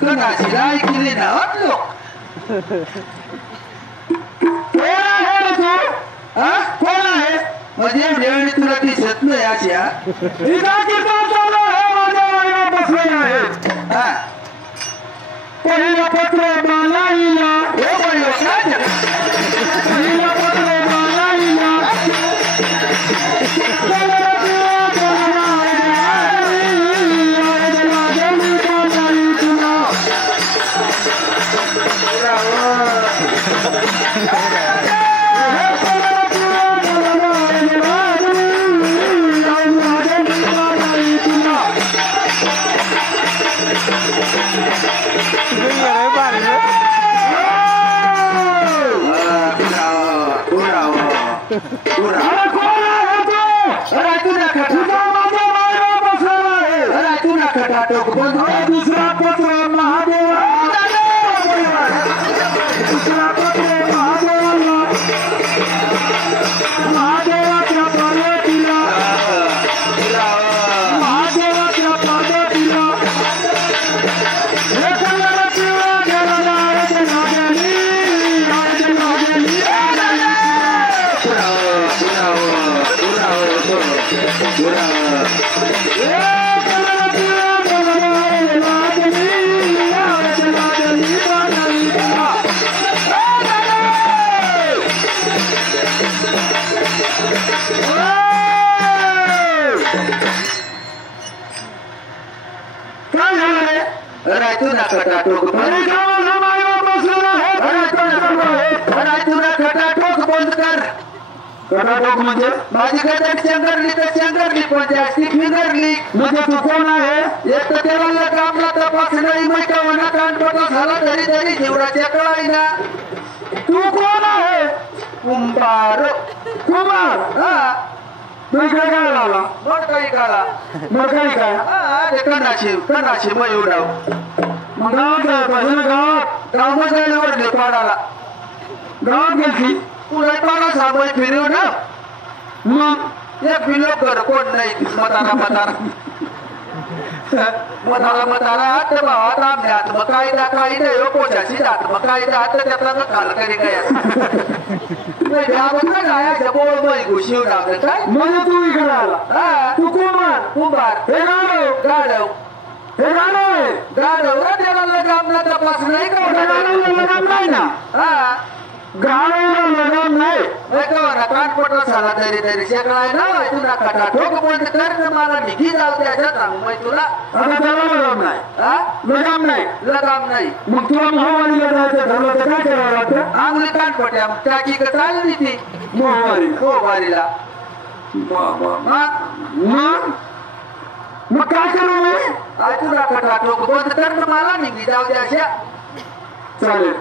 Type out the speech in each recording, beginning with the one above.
कणाची राय केली ना वाटलो कोण आहे म्हणजे वेळ तुला दिसत नाही अशा पहिला पत्र बालाईला दूसरा पत्र महादेव दूसरा पत्र महादेवाला महादेवाच्या पार्वतीला महादेवाच्या पार्वतीला कटाटोक म्हणजे माझी कटाट शंकरली तर शंकरली पण जास्ती फिरली म्हणजे तू कोण आहे एक तर देवाला कामला तपास नाही मैका वना कानपटा झाला तरी तरी जीवराच्या कळाई ना तू कोण आहे कुंभार कुंभार तू इकडे काय लावला मडकाई काला मडकाई काय कणाची मयूराव मग गावात गावामध्ये वडले पाडाला गावात गेली तुला पाडा साबळ फिरव ना मग एक बिलो कर कोण नाही मतारा तर भावात आमल्यात मग कायदा काही नाही हो पोचाची जात मग कायदा आता त्यातला खाल करी काय जायचं बोळ मै घुशीव लागलं काय म्हणजे तू इकडे आला तू कुंभार हे गाडव हे गाडव त्याला लगामला तपास नाही का लगाम नाही ना गावाला लगाम नाही कानपट झाला तरी तरी शेकळाय ना तुला कटाटोक बंद कर मला निघी जाऊ त्याच्यात सांगू तुला आता त्याला लगाम नाही मग तुला मोहवारीला जायचं ठरलं तर काय करावं लागतं आंगली कानपट्या टाकी का चालली ती मोहवारीला मग काय करू तुला कटाटोक बंद कर मला निघी जाऊ द्या चालेल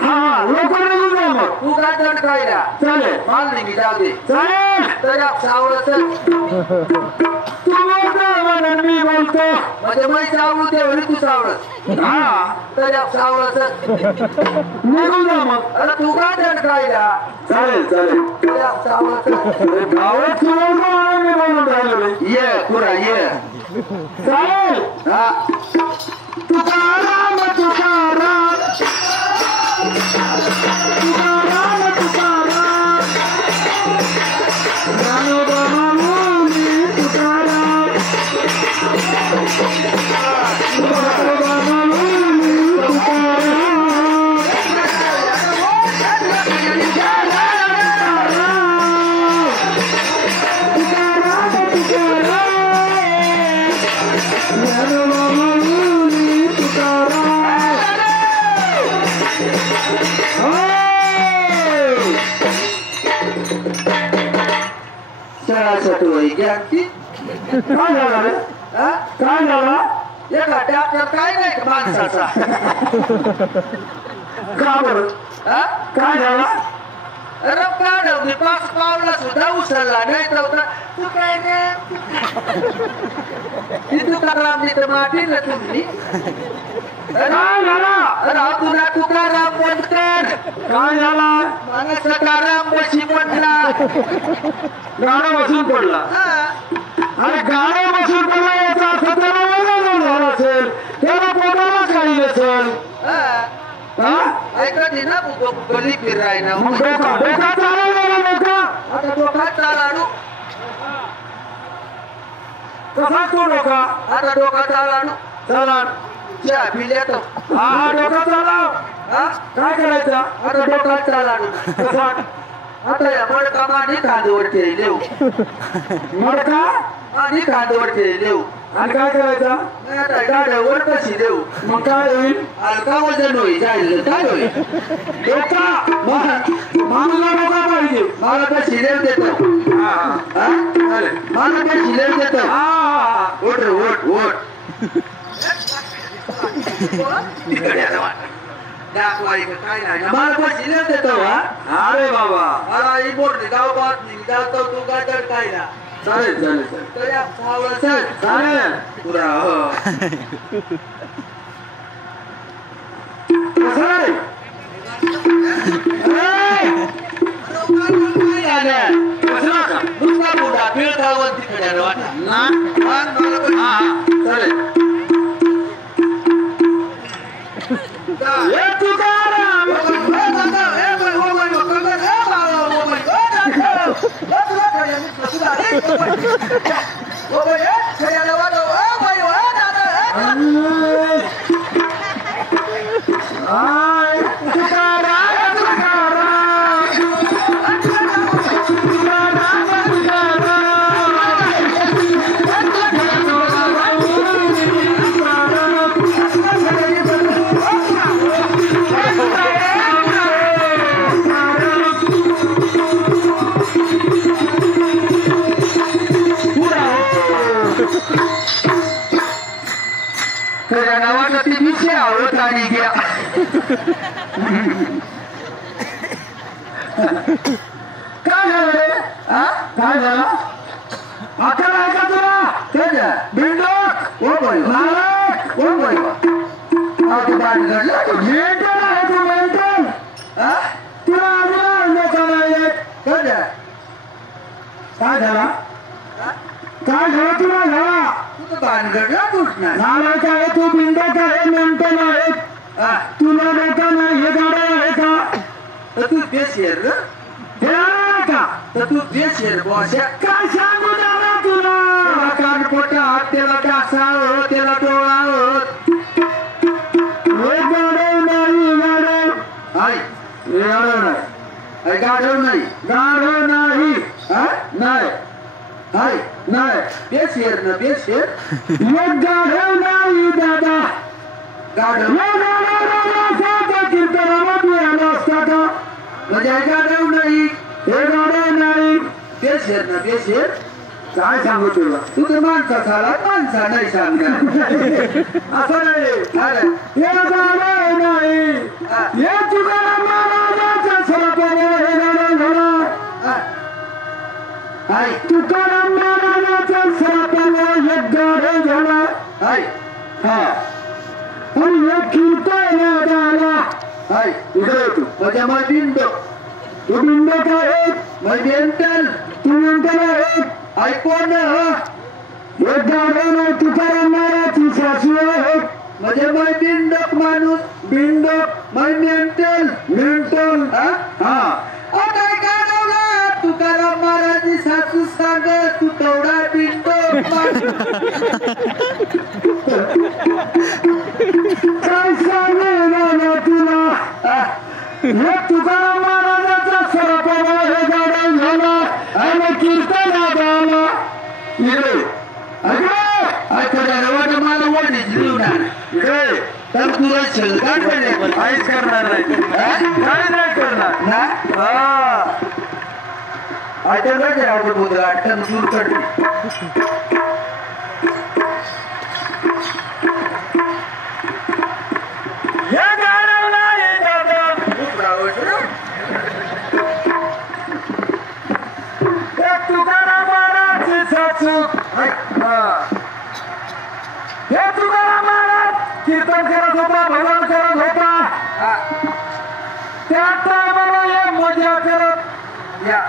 हा लोक मग तू काय दंड कायला चालेल माल निघी जाऊ दे चालेल तर सावळच तू बोलतो मी बोलतो म्हणजे मै सावळू ते म्हणे तू सावळच हा तर सावळच निघून जा मग अरे तू काय दंड कायला चालेल सावळच गावात मी बोलून राहिलो ये पुरा ये चालेल हा तुकाराम तुकाराम गॅरंटी काय झालं रे? काय झालं? एका डॉक्टर काय नाही का माणसाचा का बरं? काय झालं? अरे काढवली 5 पावला सुद्धा उचलला नाही तर तू काय रे तू तुकाराम तर माठी ना तुम्ही काय झालं? तुला तुकाराम बोलतर काय झालं? मला सकाराम बशी पडला गाडा बसून पडला. अरे गाडा बसून पडला याचा अर्थ त्याला वेगळा झाला असेल, त्याला पोटाला काही नसेल. ऐकत ना गली फिराय ना डोका चालवला डोका. आता डोका चालाडू कसा तो डोका? आता डोका चालाडू चला चहा पिल्या तो हा डोका चालव. काय करायचं? आता डोका चालाडू कसा? आता या मडकामाने खांदवर ठेवलेव मडका आणि खांदवर ठेवलेव आणि काय करायचं? आता गाड्यावर कशी देऊ मग काय होईल? हलका वजन होईल जाईल काय होईल डोका माणूला डोका पाहिजे. मला तर शिलेव देतो मला तर शिलेव देतो ओट रे ओट ओट काय नाही मला पण शिलेव देतो अरे बाबा मला ही मोठी गाव बात निघालतो तू गाडर काय ना चालेल चालेल चालेल तर या सावळ चल चालेल. पुरा हो कसं रे? कसं का? नुसता बुडा पिळ खावं तिकडे वाटा ना? चालेल ए तुकाराम तुझ्या नावाचा ती विषय आवडत आणि घ्या काय झालं रे? काय झालं? अकल आहे का तुला? बिंडोक ओ बाई नालायक ओ बाई आता बाण घडलं मेंटल आहे तू मेंटल. तुला अजून डोका नाही येत. काय झाला? काय झालं तुला झाला? तू बाण घडला तुटणार नालायक आहे तू, बिंडोक आहे, मेंटल आहे. तुला डोका नाही हे गाडा आहे का? तर तू बेशेर ग हे आहे का? तर तू बेशेर बॉस काय सांगू दादा तुला? त्याला कानपोटा त्याला डासा हो त्याला डोळा हो हे गाडव नाही गाडव. आई हे गाडव नाही. आई गाढव नाही गाडव नाही. नाही आई नाही बेशेर ना बेशेर हे गाडव नाही दादा. गाढव हे गाडव कीर्तनामध्ये आला असता का? म्हणजे गाढव नाही हे गाडव नाही. बेशेर ना बेशेर काय सांगू तुला? तू तर माणसा झाला माणसा नाही सांगणार असं नाही. अरे हे गाडव नाही. हे तुकाराम महाराजाच्या सरपणे हे गाडव झाला. आई तुकाराम महाराजाच्या सरपणे हे गाडव झाला. आई आणि हे कीर्तन झाला. आई इकडे येतो. म्हणजे मग बिंदो तू बिंडोक आहे. मग मेंटल तू मेंटल आहे. आई कोण हे गाडव नाही. तुकाराम महाराजची सासू आहे. म्हणजे मग बिंडोक माणूस बिंडोक मग मेंटल मेंटल. आता गाडवला तुकाराम महाराजी सासू सांग तू तेवढा बिंडोक काय सांगू ना तुला? हे तुकाराम महाराजाचा सरपणा हे गाडव झाला आणि कीर्तनात आला. इकडे ऐकण्याला मला ओढीच लिहणार इकडे तर तुला शेलकाट काहीच करणार नाही. काहीच नाही करणार. आजच्या रावण बोध अडचण दूर करते या गाण्याला येतात तुकाराम महाराजची सासू हे तुकाराम महाराज कीर्तन करत होता भजन करत होता त्या टायमाला हे मजा करत या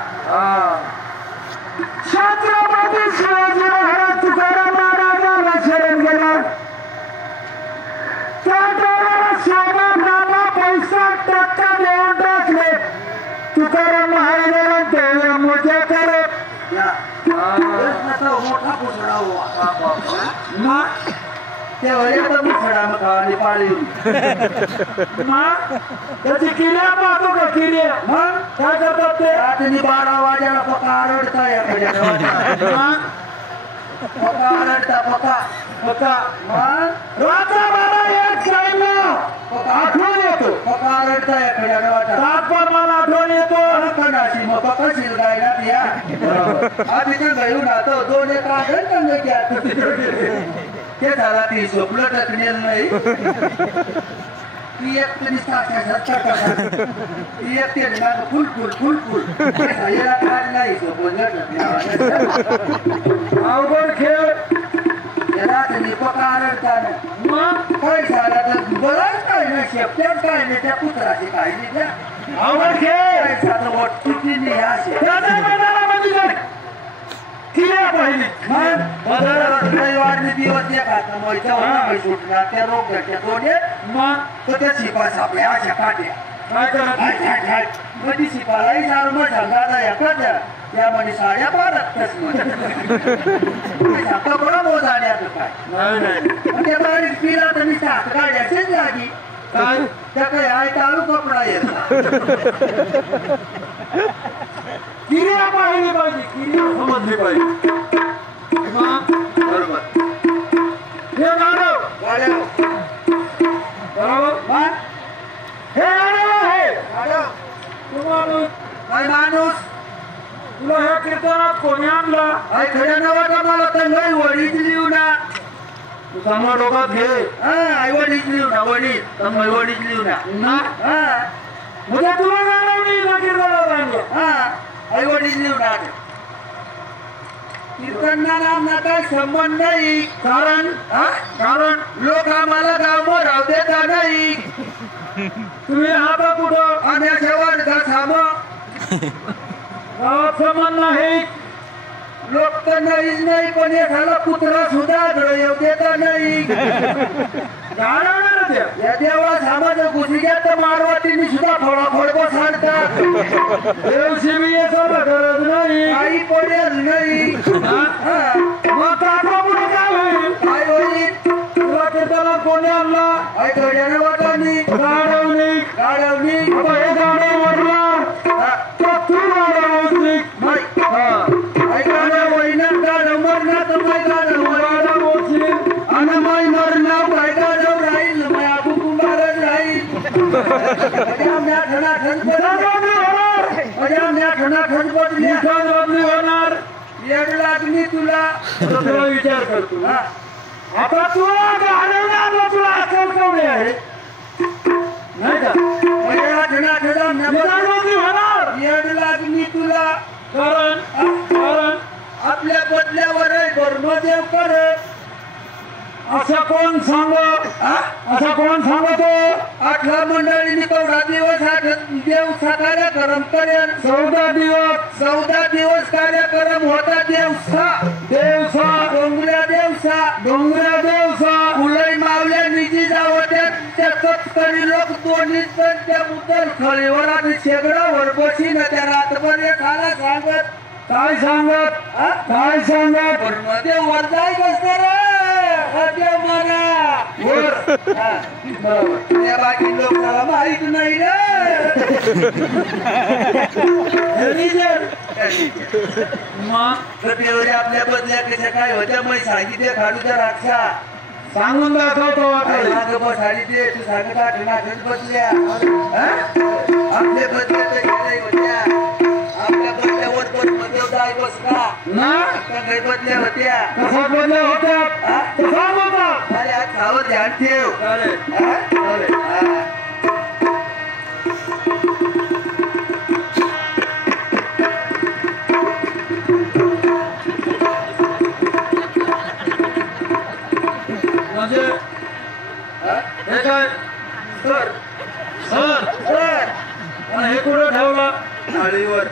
छत्रपती शिवाजी महाराज तुकाराम महाराजांना शरण गेला त्या टायमाला शोभानाला पैसा टक्का देऊन टाकले तुकाराम महाराजांना तेव्हा मजा करत मोठा पुसडा तेव्हा पुसडा मग आणि पाळी त्याची किल्ल्या पाहतो का किल्ल्या मग काय करतात ते रात्री 12 वाजायला पक्का आरडता पक्का आरडता पक्का पक्का मग रात्र 12-1 टाइमला आठवण येतो पक्का आरडता एखाद्या वाटा तात्पर मला आठवण येतो कणाशी मग पक्का शिलगायला या आम्ही तर घेऊन राहतो 2-1 आठवण घ्या ते झाला ती स्वप्न टकलेलं नाही ती एक तरी ती एक ते फुल फुल फुल फुल याला काय नाही अवघड खेळ याला त्यांनी पक्का आरडताना मग काय झाला तर बरंच काय नाही शेपट्यात काय नाही त्या पुत्राची काय नाही त्या अवघड खेळ काय झालं वाटती नाही असे त्याच्या मैदानामध्ये किल्ल्या पाहिली रविवारने दिवस एखादा मग सुटणार त्या रोग घडच्या दोन्ही मग तर त्या शिपास आपल्या अशा काट्या काय करत मध्ये शिपालाही सारू मग सांगायला एखाद्या त्यामध्ये साड्या पारतच मग बरा मोज आल्याचं काय नाही त्या बारीक पिला तर मी सात काढ्याचीच लागी काय त्या काही आहे चालू कपडा येत किल्ल्या पाहिली पाहिजे किल्ल्या समजली पाहिजे बरोबर हे गाणं बरोबर हे गाणं आहे तुम्हाला काय माणूस तुला ह्या कीर्तनात कोणी आणलं खऱ्या नवाटा मला तर नाही वडीच लिहू ना तू चांगला डोक्यात घे आई वडीच लिहू ना वडीच वडीच लिहू ना म्हणजे तुला गाणं नाही ना कीर्तनात आणलं आई वडीच लिहू ना कीर्तनाला काय संबंध नाही कारण लोक आम्हाला गाव राहू देता नाही तुम्ही राहता कुठं आणि शेवट का थांब गावात संबंध नाही लोक तर नाहीच नाही पण एखादा कुत्रा सुद्धा येऊ देता नाही या देवा सामाज घुसग्यात मारवातींनी सुद्धा फोडाफोड बसाडतात गरज नाही काही पडेल नाही मग आता पुढे काय होईल काय होईल तुला कीर्तनात कोणी आणला आई थोड्याने वाटानी गाडवणी हे गाणं म्हटलं तर तू गाडवणी आई गाणं वैनात गाणं मरणार तर माय गाणं आणि माय मरणार काय गाणं राहील माया कुंभारच राहील होणार येड लागली तुला विचार करतो आता तुला गाडवणे आणलं तुला अक्कल कवडी आहे नाही का होणार येड लागली तुला कारण आपल्या बदल्यावर धर्मदेव कर असं कोण सांगतो 18 मंडळींनी 14 दिवस देव कार्यक्रम करेल 14 दिवस कार्यक्रम होता देवसा डोंगऱ्या देवसा फुलई मावल्या निजी जावं त्या तत्करी लोक दोन्ही पण त्या मुद्दल खळीवर आणि शेगडावर बसी ना त्या रातभर खाला सांगत काय सांगत मध्ये वर जाय बसणार त्या बाकी लोकांना माहित नाही रे आपल्या बदल्या कशा काय होत्या मग सांगितले खाडूच्या राक्षा सांगून दाखवतो बसाडी ते तू सांगत आठवण बदल्या आपल्या बदल्या होत्या आपल्या बदल्यावर बरमदेव जाय बस का ना काही बदल्या होत्या कसा बदल्या होत्या हा? कसा होता अरे आज खावं ध्यान ठेव चालेल हा? चालेल हा. म्हणजे हा? हे काय सर सर सर आणि हे कुठं ठेवलं थाळीवर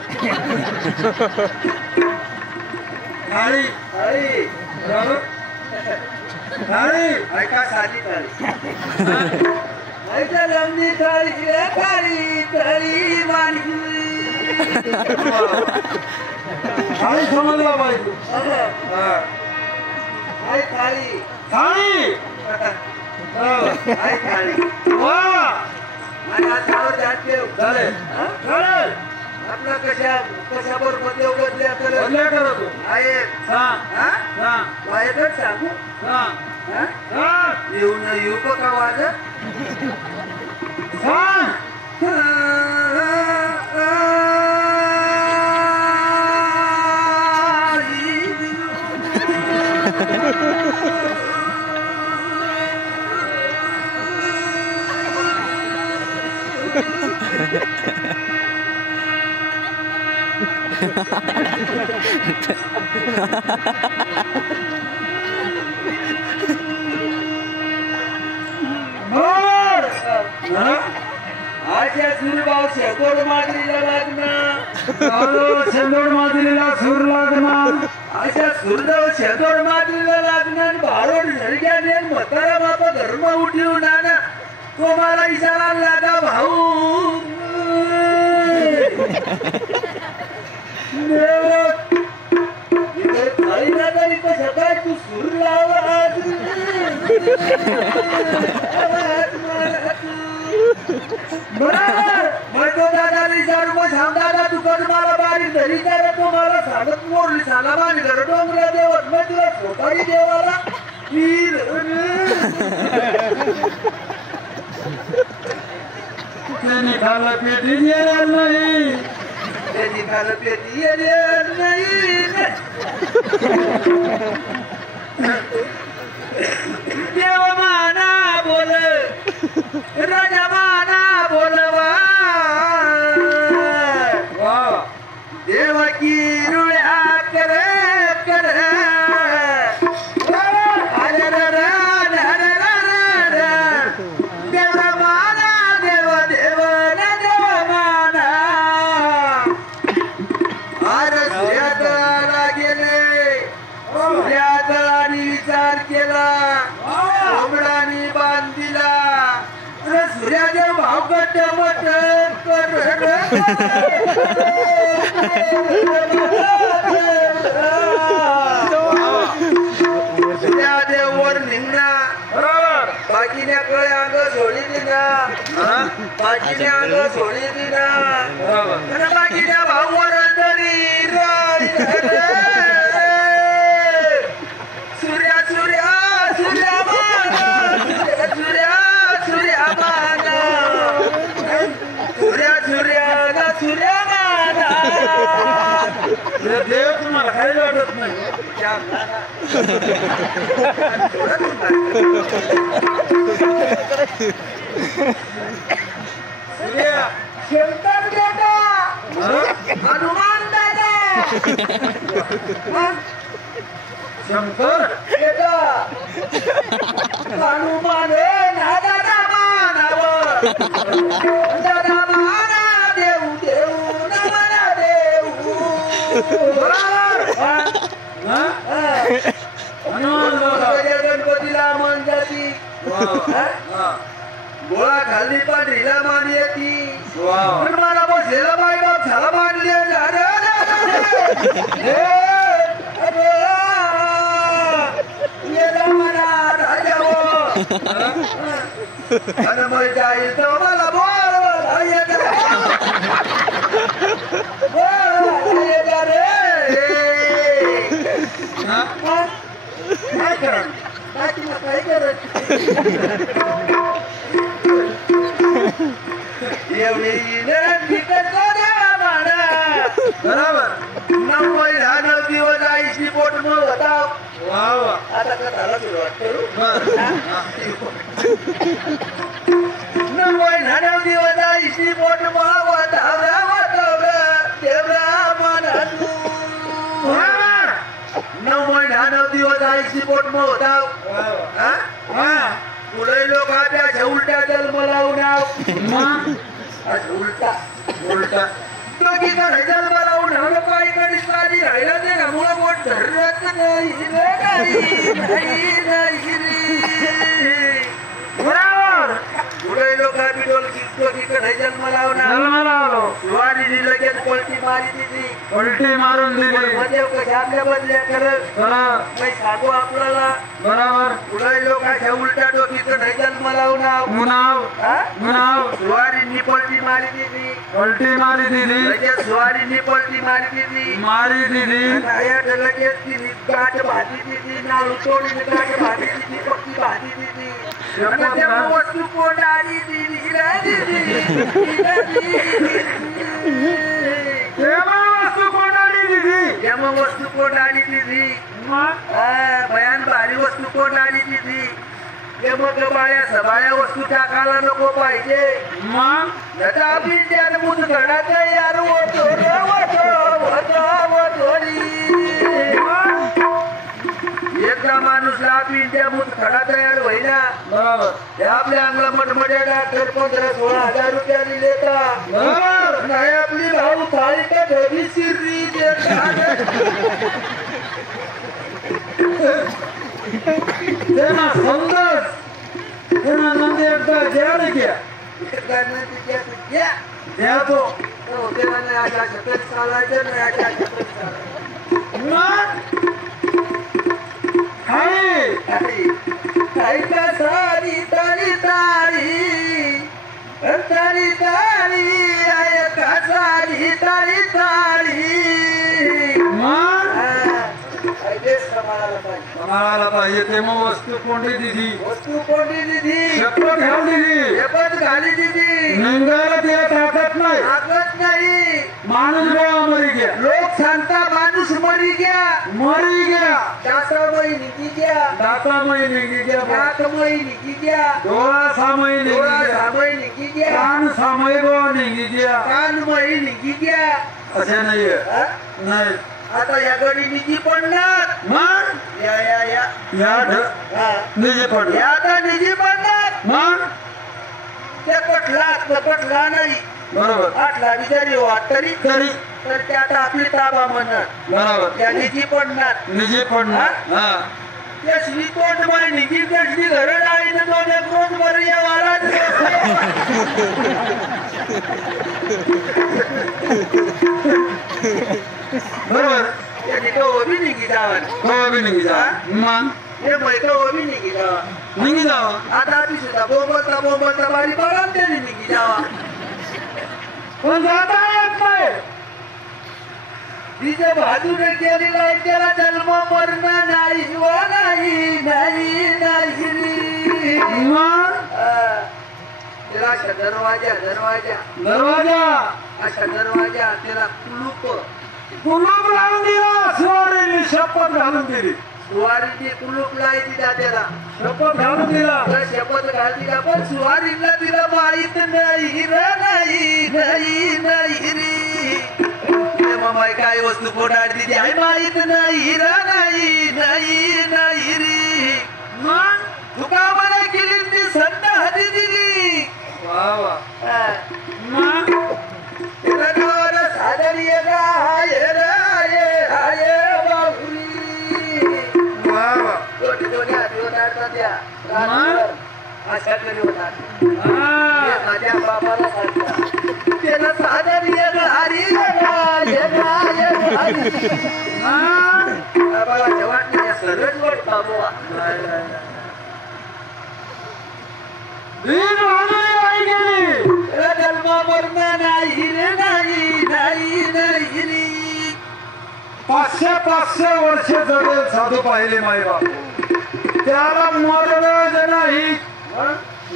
थाळी थाळी बरोबर थाळी ऐका साधी थाळी ऐका लंबी थाळी रे थाळी थाळी मांडली थाळी समजला पाहिजे हा. आई थाळी थाळी आई थाळी वा आणि आज खावं ध्यान ठेव चालेल हा? चालेल आपला कशावर बदल्या बदल्या बोलले करत करतो आहे सांग हा सांग वायकट सांगू सांग हा सांग येऊ न येऊ का वाजत सांग बर हा? आजच्या सूरभाव शेकोड मागणीला लागणार चालो शेंदोड मादिलीला सूर लागणार अशा सुरदेव शेकोड मागणीला लागणार भारोड झळग्याने म्हातारा बापा धर्म उठवून आणा तो मला इशारा लागा भाऊ थाळीला तरी कसं काय तू सूर लावा बरोबर मग तो दादा विचारू मग सांग दादा तू कधी मला बारीक धरी तर तो मला सांगत मोरली साला बारी घर डोंगरा देवत मग तुला सोपारी देवाला त्यांनी खाल्लं पेटी येणार नाही त्याची खालं पेटी येणार नाही देव माना बोल राजा माना बोलवा वा देवकी रुळ्या कर कर देव माना देव देव देव माना आर सूर्याला गेले सूर्यानी विचार केला कोंबडानी बांधिला सूर्यादेव भावगट मट सूर्यादेव वर निघणा बरोबर बाकीने अंग सोडी दिना बाकीने अंग सोडी दिना बरोबर बाकीच्या भाऊवर अंतरी सूर्या सूर्या सूर्या माना सूर्या सूर्या माना सूर्या सूर्या सूर्या माना हे देव तुम्हाला काही वाटत नाही सूर्या शंकर दादा हनुमान दादा शंकर दादा हनुमान दादा मानावर दादा माना देऊ देऊ नमना देऊ हा? हनुमान दादा गणपतीला मन जाती हा. गोळा खाल्ली पांढरीला मान येती वा पण मला बसलेला बाई बाप झाला मानले राजा आणि मग जाईल तर मला काय करा काय करत एवढी विनंती करतो देवा म्हणा बरोबर 9 महिना 9 दिवस आईची पोट मग होता वा वा आता कथाला सुरुवात करू बर 9 महिना 9 दिवस आईची पोट मग होता देवरा म्हणू 9 महिना 9 दिवस आईची पोट मग होता पुढे लोक अशा उलट्या जन्म लावून मग उलटा उलटा दोघीकडे जन्म लावून लोकांकडे सारी राहिला ते का मुळं बोट धरत नाही बरोबर पुढे लोक बिडोल दोघीकडे जन्म लावणार शिवाजीने लगेच पलटी मारी दिली उलटी मारून दिली मध्ये कशा आपल्या बदल्या करत काही सांगू आपल्याला बरोबर पुढे लोकांच्या उलट्या डोकीकडे जन्म लावणार मुनाव मुनाव शिवाजींनी पलटी मारी दिली उलटी मारी दिली लगेच शिवाजींनी पलटी मारी दिली लगेच दिली गाठ भाजी दिली नाळू तोडली गाठ भाजी दिली पक्की भाजी दिली वस्तू कोणाली दिली वस्तू कोणाली दिली भयान भारी वस्तू कोणाली दिली हे मग बाळ्या सबाळ्या वस्तू टाकायला नको पाहिजे मग आपली त्यान मुद घडात यार एकदा माणूस आपली त्या मुद खडा तयार होईना बरोबर आपल्या अंगला मटमट्या डॉक्टर 15-16 हजार रुपया दिले का नाही आपली भाऊ थाळी का ढबी शिरली तेना समजस तेना नंदी एकदा जेवण घ्या द्या तो सारी तारी तारी तारी तारी आय का सारी तारी तारी कमाला पाहिजे ते मग वस्तू कोणती दिली वस्तू कोणती दिली शपथ घाल दिली शपथ घाली दिली निंगायला तिला ताकद नाही ताकद नाही माणूस गोळा मरी गया लोक सांगता माणूस मरी गया दातामयी निघी गया दातामयी निघी गया नाकमयी निघी गया डोळा सामयी निघी गया सामयी निघी गया कान सामयी गोळा निघी गया कानमयी निघी गया असे नाहीये नाही आता या गडी निघी पडणार मग या निजी पडलं या आता निघी पडणार मग त्या पटला नाही बरोबर आठला जरी वाट तरी तरी तर त्यात आपली ताबा म्हणणार बरोबर त्या निघी पडणार निजी पडणार हा त्या श्रीकोट माय निघी कसली घर नाही ना 2 रोज वर या वाळात बरोबर त्यांनी तो ओबी निघी जावं हो बी निघी जा मग हे मैका ओबी निघी जावा निघी जावा आता ती सुद्धा बोंबता बारी पडा त्यांनी निघी जावा पण जाता येत नाही तिच्या बहादूर केलेला त्याला जन्म मरण नाही मग त्याला अशा दरवाजा अशा दरवाजा त्याला कुलूप लावून दिला शिवारीने शपथ घालून दिली सुवारीने कुलूप लायची त्याला शपथ घालून दिला शपथ घालती का पण सुवारीला तिला माहित नाही रे मामाई काय वस्तू कोणाड दिली आहे माहित नाही रे मग तुका मला केली ती संत हाती दिली वा वा मग तिला नावाला सादरी वा वा दोन्ही हाती होणार त्या अशा तरी होणार माझ्या बाबाला सांगता त्याला सादरी बाबाला वाटलं सरळ वाट बाबा जन्म मरण नाही रे 500 वर्ष जगेल साधू पाहिले माई बाप त्याला मरण नाही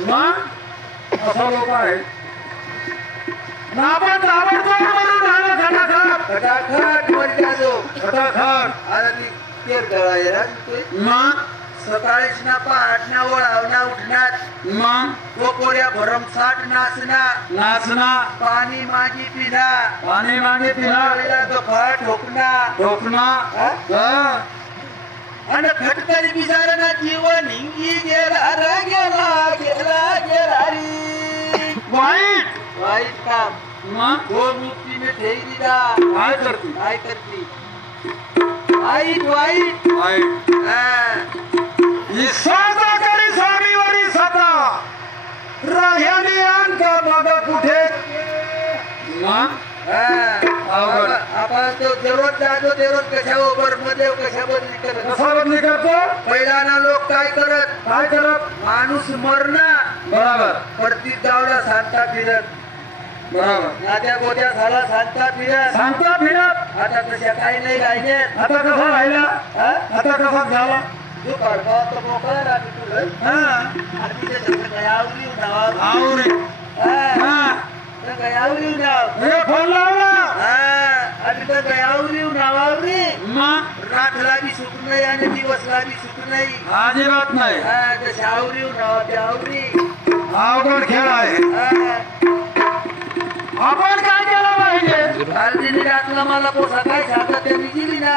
मग असा लोक आहे नाबत म्हणून खटाखट वर जातो खटाखट आता ती तेल गळायला मग सकाळीच ना पहाट ना वळावना उठणार मग कोकोऱ्या भरमसाठ नाचना नाचना पाणी मागी पिना पाणी मागे पिना गफा ठोकना ठोकना हा? आणि खटकरी बिचाराना जीवन हिंगी गेला रे गेला गेला गेला रे वाईट वाईट काम मग दो मुक्तीने ठेवली जा काय करते काय करते वाईट वाईट वाईट हा. साधा करी स्वामीवारी सता राह्याने अंक मग कुठे मग अवघड. आपण तो दररोज जातो दररोज कशावर मध्ये कशावर करत कसा बदली करतो पहिल्याना लोक काय करत काय करत माणूस मरणं बरोबर प्रत्येक गावला सांगता फिरत बरोबर नात्या गोत्या झाला सांगता फिरत सांगता फिरत आता तशा काही नाही राहिले आता कसा राहिला हा? आता कसा झाला तू पडवा तर मोकळा राहते तुला आणि तिथे तसं काय आवरी उन्हावं. आवरे हा. तर काय आवरी उन्हावं. हे फोन लावला हा. आणि तर काय आवरी उन्हावावरी मग रातला बी सुट नाही आणि दिवसला बी सुट नाही अजिबात नाही तशी आवरी उन्हावा ते आवरी अवघड खेळ आहे हा. आपण काय केलं पाहिजे काल तिने रातला मला पोसा काय सांगत त्यांनी दिली ना